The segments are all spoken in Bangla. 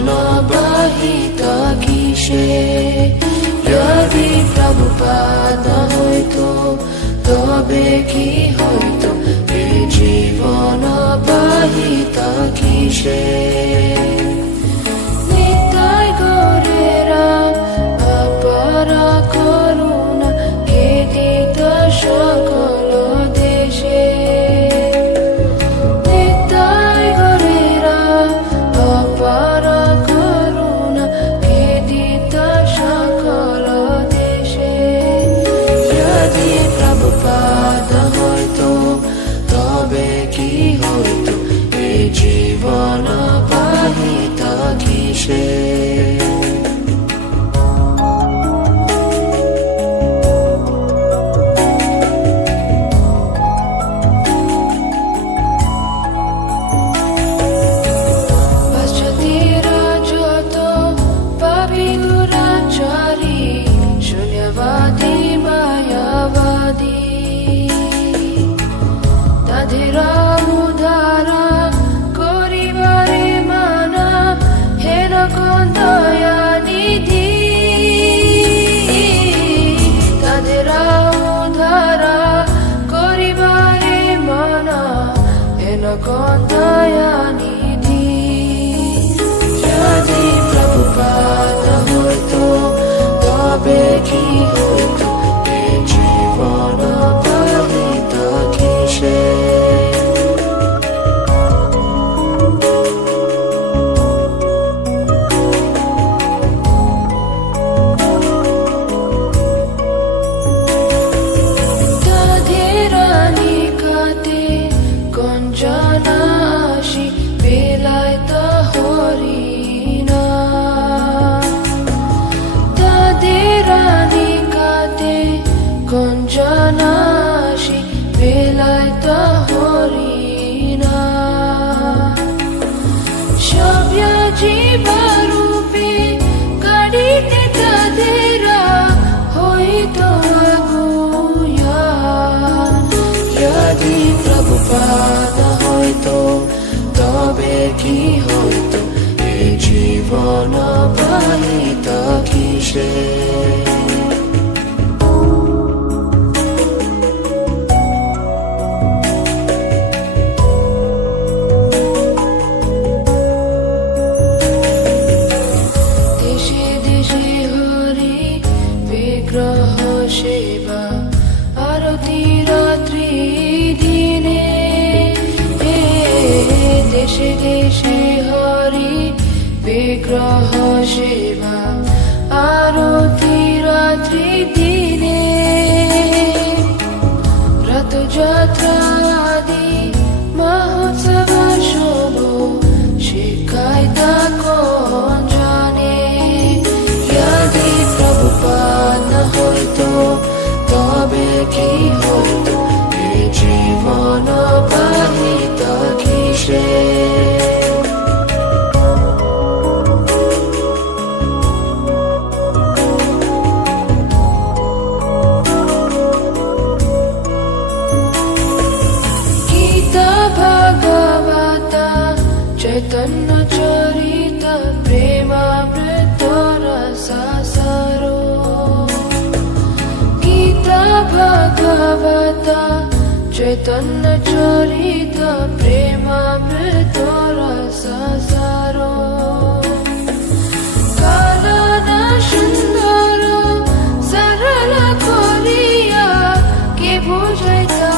জীবনবাহিতা কিসে যদি প্রভুপাদ হইতো তবে কি হইতো এই জীবনবাহিতা কিসে নিতাই গৌরেরা অপারা করুণা কে দিত সকল দেশে নিতাই গৌরেরা অপারা করুণা কে দিত সকল দেশে যদি প্রভুপাদ হইতো তবে কি হইতো এই জীবনবাহিতা কিসে দয়ানিধি যদি প্রভুপাদ হইতো তবে কি হইতো এই জীবনবাহিতা কিসে গঞ্জনাশি বেলায়ত হরিণা সব্য জীবরূপে গাড়িতে তাদেরা হইত আগুয়া যদি প্রভুপাদ হইতো তবে কি হইতো এই জীবনবাহিতা কিসে সেবা আরতি রাত্রি দিনে দেশে দেশে হরি বিগ্রহ সেবা আরতি রাত্রি দিনে রথযাত্রা আদি মহোৎসব শুভ শিখায় তা কোন জানে যদি প্রভুপাদ হইতো তবে কি হইতো এই জীবনবাহিতা কিসে গীতা ভাগবতা চৈতন্য চরিত প্রেমামৃত রসাসারো গীতা ভাগবতা চৈতন্য চরিত প্রেমামৃত রসাসারো কানন সুন্দর সরল করিয়া কে বুঝাইতা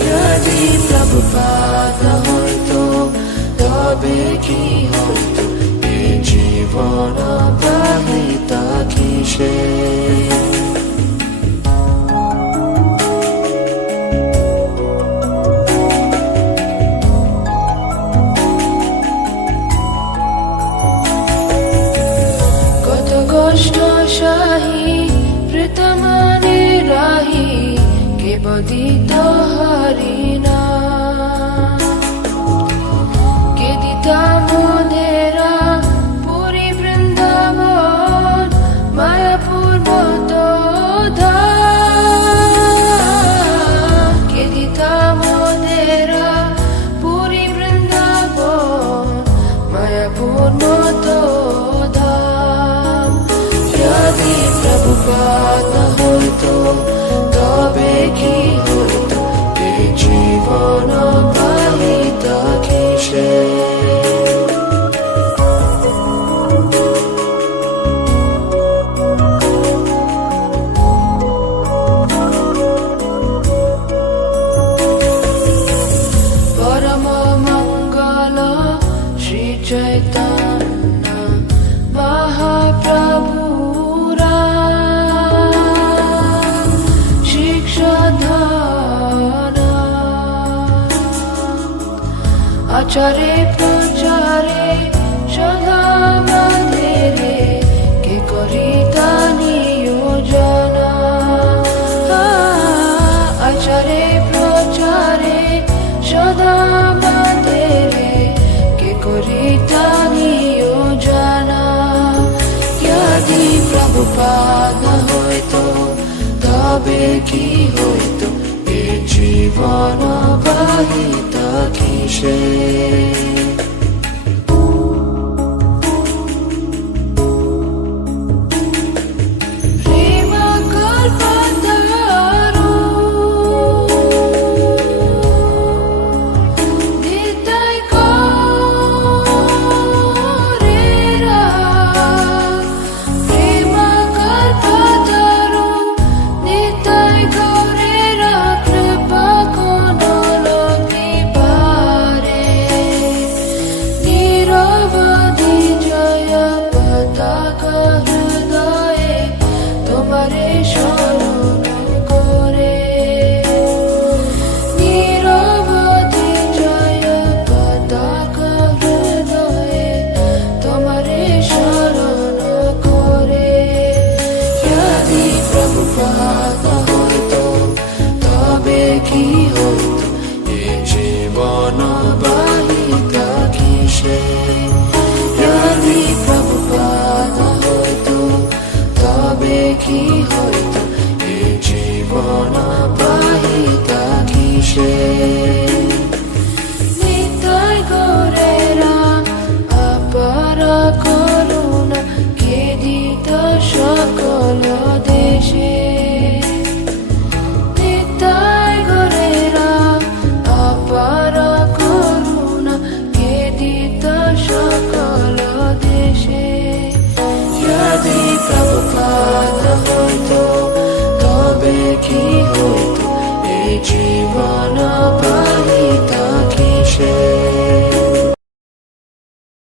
যদি প্রভুপাদ হইতো তবে কি হইতো এই জীবনবাহিতা কিসে কত কষ্ট শাহী প্রীতমনে রাহি কে বদিত হরিণা কে দিতা মোদেরা পুরী বৃন্দাবন মায়াপুর মত কে দিতা মোদেরা পুরী বৃন্দাবন কি হইতো এই জীবন বাহিতা কিসে। चैतन्य महाप्रभुरा शिक्षाधार आचारे प्रचारे सदा मन्दिरे के करिता नियोजना आचारे प्रचारे सदा मन्दिरे करिता नियोजना। यदि प्रभुपाद हयतो तबे कि हयतो ए जीवन बाहिता किसे। কি হইতো এ জীবন বাহিতা কিসে। যদি প্রভুপাদ হইতো তবে কি হইতো এ জীবন বাহিতা কিসে। নিতাই গৌরেরা আপার করুণা কে দিত সকল দেশে। Prabhupada hoito